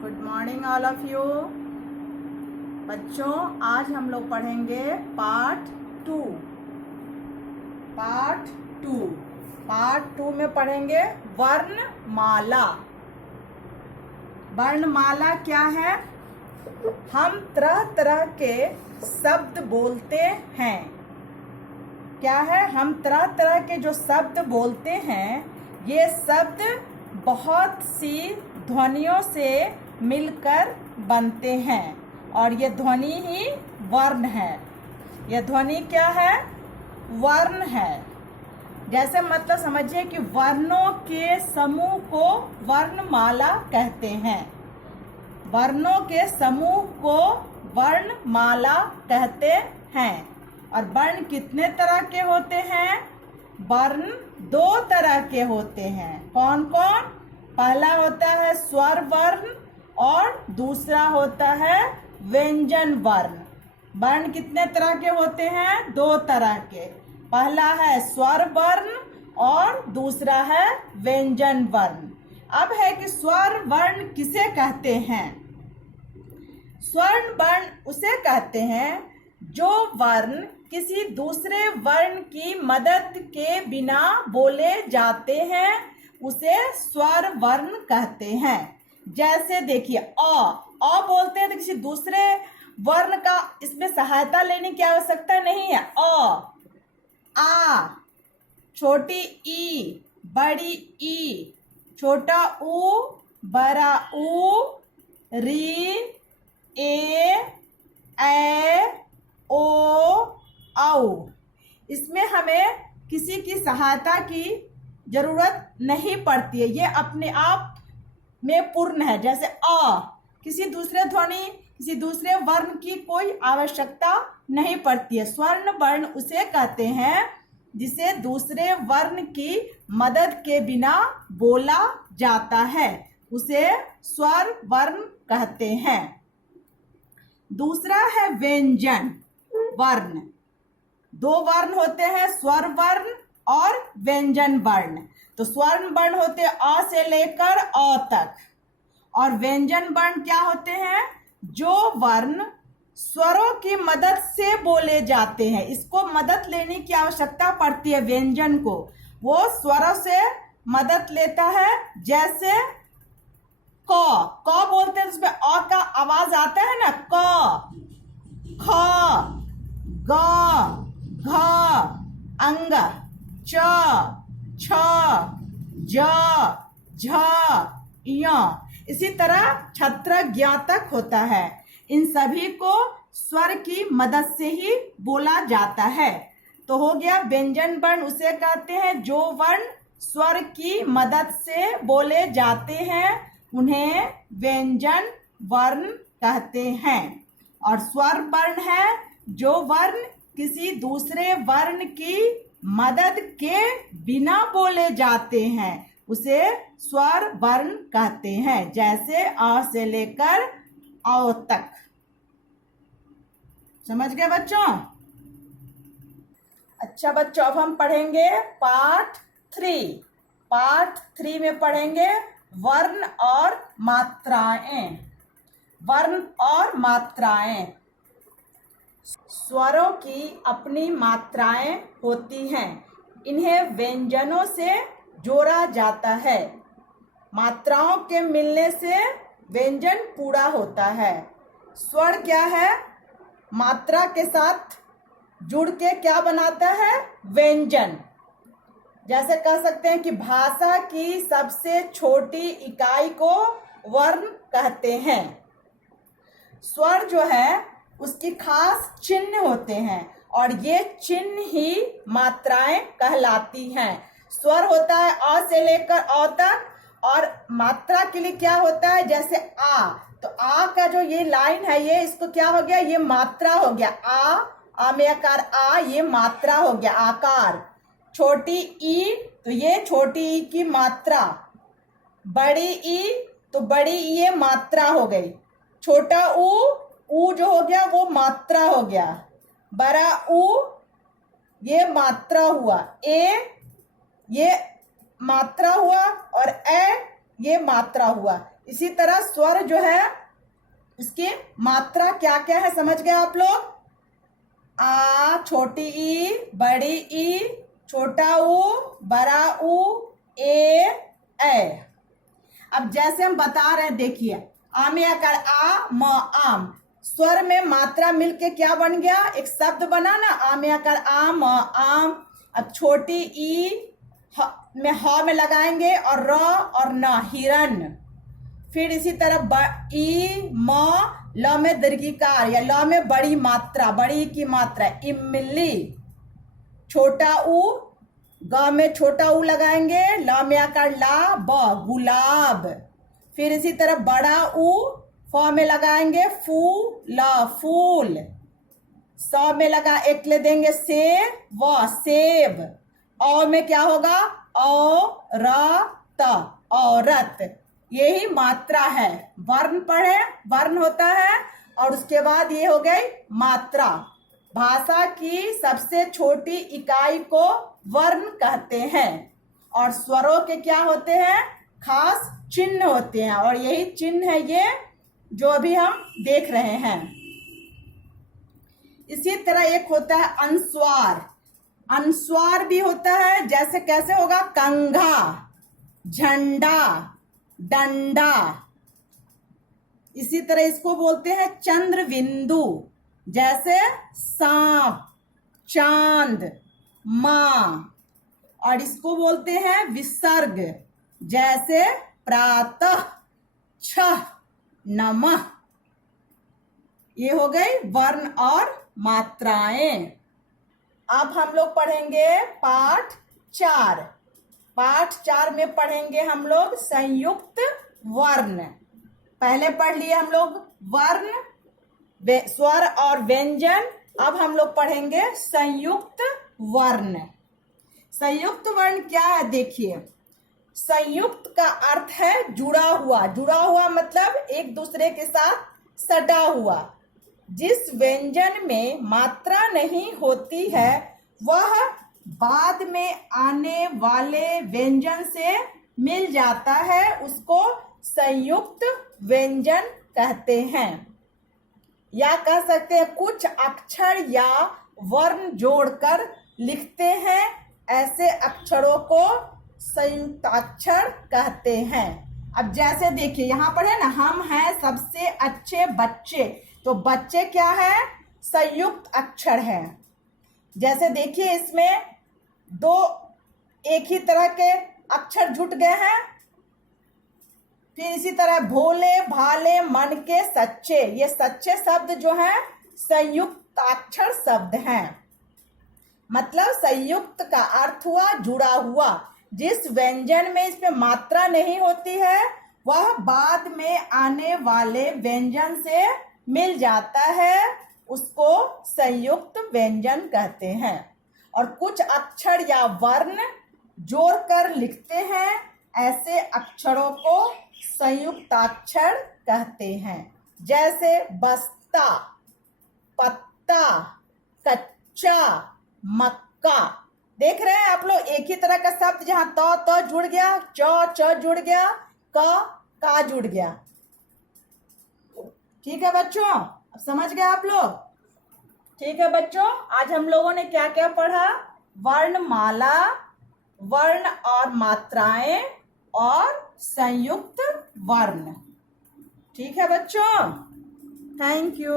Good morning all of you बच्चों। आज हम लोग पढ़ेंगे पार्ट टू। पार्ट टू में पढ़ेंगे वर्णमाला। वर्णमाला क्या है? हम तरह तरह के शब्द बोलते हैं। क्या है? हम तरह तरह के जो शब्द बोलते हैं, ये शब्द बहुत सी ध्वनियों से मिलकर बनते हैं और ये ध्वनि ही वर्ण है। यह ध्वनि क्या है? वर्ण है। जैसे मतलब समझिए कि वर्णों के समूह को वर्णमाला कहते हैं। वर्णों के समूह को वर्णमाला कहते हैं। और वर्ण कितने तरह के होते हैं? वर्ण दो तरह के होते हैं। कौन कौन? पहला होता है स्वर वर्ण और दूसरा होता है व्यंजन वर्ण। वर्ण कितने तरह के होते हैं? दो तरह के। पहला है स्वर वर्ण और दूसरा है व्यंजन वर्ण। अब है कि स्वर वर्ण किसे कहते हैं? स्वर्ण वर्ण उसे कहते हैं जो वर्ण किसी दूसरे वर्ण की मदद के बिना बोले जाते हैं, उसे स्वर वर्ण कहते हैं। जैसे देखिए अ बोलते हैं तो किसी दूसरे वर्ण का इसमें सहायता लेने की आवश्यकता नहीं है। आ, छोटी ई, बड़ी ई, छोटा ऊ, बड़ा ऊ, री, ए ओ, औ। इसमें हमें किसी की सहायता की जरूरत नहीं पड़ती है, ये अपने आप में पूर्ण है। जैसे किसी दूसरे ध्वनि, किसी दूसरे वर्ण की कोई आवश्यकता नहीं पड़ती है। स्वर्ण वर्ण उसे कहते हैं जिसे दूसरे वर्ण की मदद के बिना बोला जाता है, उसे स्वर वर्ण कहते हैं। दूसरा है व्यंजन वर्ण। दो वर्ण होते हैं, स्वर वर्ण और व्यंजन वर्ण। तो स्वर्ण वर्ण होते हैं अ से लेकर अ तक, और व्यंजन वर्ण क्या होते हैं? जो वर्ण स्वरों की मदद से बोले जाते हैं। इसको मदद लेने की आवश्यकता पड़ती है व्यंजन को, वो स्वरों से मदद लेता है। जैसे क बोलते हैं, उसमें अ का आवाज आता है ना। क, ख, ग, घ, अंग, च, छ, ज, झ, य। इसी तरह छत्र ज्ञातक होता है। इन सभी को स्वर की मदद से ही बोला जाता है। तो हो गया व्यंजन वर्ण उसे कहते हैं जो वर्ण स्वर की मदद से बोले जाते हैं, उन्हें व्यंजन वर्ण कहते हैं। और स्वर वर्ण है जो वर्ण किसी दूसरे वर्ण की मदद के बिना बोले जाते हैं, उसे स्वर वर्ण कहते हैं। जैसे अ से लेकर औ तक। समझ गए बच्चों? अच्छा बच्चों, अब हम पढ़ेंगे पार्ट थ्री में पढ़ेंगे वर्ण और मात्राएं। वर्ण और मात्राएं। स्वरों की अपनी मात्राएं होती हैं। इन्हें व्यंजनों से जोड़ा जाता है। मात्राओं के मिलने से व्यंजन पूरा होता है। स्वर क्या है? मात्रा के साथ जुड़ के क्या बनाता है? व्यंजन। जैसे कह सकते हैं कि भाषा की सबसे छोटी इकाई को वर्ण कहते हैं। स्वर जो है उसकी खास चिन्ह होते हैं और ये चिन्ह ही मात्राएं कहलाती हैं। स्वर होता है अ से लेकर अ तक, और मात्रा के लिए क्या होता है? जैसे आ, तो आ का जो ये लाइन है, ये इसको क्या हो गया? ये मात्रा हो गया। आ में आकार आ, ये मात्रा हो गया, आकार। छोटी ई, तो ये छोटी ई की मात्रा। बड़ी ई, तो बड़ी ई ये मात्रा हो गई। छोटा ऊ जो हो गया वो मात्रा हो गया। बड़ा ऊ ये मात्रा हुआ। ए ये मात्रा हुआ और ए ये मात्रा हुआ। इसी तरह स्वर जो है इसकी मात्रा क्या क्या है समझ गए आप लोग? आ, छोटी ई, बड़ी ई, छोटा ऊ, बड़ा ऊ, ए। अब जैसे हम बता रहे हैं, देखिए आ में आकर आ, म, आम, स्वर में मात्रा मिलके क्या बन गया? एक शब्द बना ना, आ में आकर आ, म, आम। अब छोटी ई में ह में लगाएंगे और र और न, हिरन। फिर इसी तरह ई, म, ल में दीर्घिकार या ल में बड़ी मात्रा, बड़ी की मात्रा, इमली। छोटा ऊ, ग में छोटा ऊ लगाएंगे, ल में आकर ला, ब, गुलाब। फिर इसी तरह बड़ा ऊ, फ में लगाएंगे, फू, ल, फूल। स में लगा एक ले देंगे, से, व, सेब। औ में क्या होगा? औ, र, त, औरत। यही मात्रा है। वर्ण पढ़े, वर्ण होता है और उसके बाद ये हो गई मात्रा। भाषा की सबसे छोटी इकाई को वर्ण कहते हैं और स्वरों के क्या होते हैं? खास चिन्ह होते हैं और यही चिन्ह है ये जो अभी हम देख रहे हैं। इसी तरह एक होता है अनुस्वार। अनुस्वार भी होता है, जैसे कैसे होगा? कंघा, झंडा, डंडा। इसी तरह इसको बोलते हैं चंद्र बिंदु, जैसे सांप, चांद, माँ। और इसको बोलते हैं विसर्ग, जैसे प्रातः, छः, नमः। ये हो गई वर्ण और मात्राएं। अब हम लोग पढ़ेंगे पाठ 4। पाठ 4 में पढ़ेंगे हम लोग संयुक्त वर्ण। पहले पढ़ लिए हम लोग वर्ण, स्वर और व्यंजन। अब हम लोग पढ़ेंगे संयुक्त वर्ण। संयुक्त वर्ण क्या है? देखिए, संयुक्त का अर्थ है जुड़ा हुआ। जुड़ा हुआ मतलब एक दूसरे के साथ सटा हुआ। जिस व्यंजन में मात्रा नहीं होती है वह बाद में आने वाले व्यंजन से मिल जाता है, उसको संयुक्त व्यंजन कहते हैं। या कह सकते हैं कुछ अक्षर या वर्ण जोड़कर लिखते हैं, ऐसे अक्षरों को संयुक्ताक्षर कहते हैं। अब जैसे देखिए यहाँ पर है ना, हम हैं सबसे अच्छे बच्चे, तो बच्चे क्या है? संयुक्त अक्षर है। जैसे देखिए इसमें दो एक ही तरह के अक्षर जुट गए हैं। फिर इसी तरह भोले, भाले, मन के सच्चे, ये सच्चे शब्द जो हैं संयुक्ताक्षर शब्द हैं। मतलब संयुक्त का अर्थ हुआ जुड़ा हुआ। जिस व्यंजन में इसमें मात्रा नहीं होती है वह बाद में आने वाले व्यंजन से मिल जाता है, उसको संयुक्त व्यंजन कहते हैं। और कुछ अक्षर या वर्ण जोड़कर लिखते हैं, ऐसे अक्षरों को संयुक्ताक्षर कहते हैं। जैसे बस्ता, पत्ता, कच्चा, मक्का। देख रहे हैं आप लोग, एक ही तरह का शब्द, जहां त जुड़ गया, च जुड़ गया, का जुड़ गया। ठीक है बच्चों, अब समझ गए आप लोग? ठीक है बच्चों, आज हम लोगों ने क्या क्या पढ़ा? वर्णमाला, वर्ण और मात्राएं और संयुक्त वर्ण। ठीक है बच्चों, थैंक यू।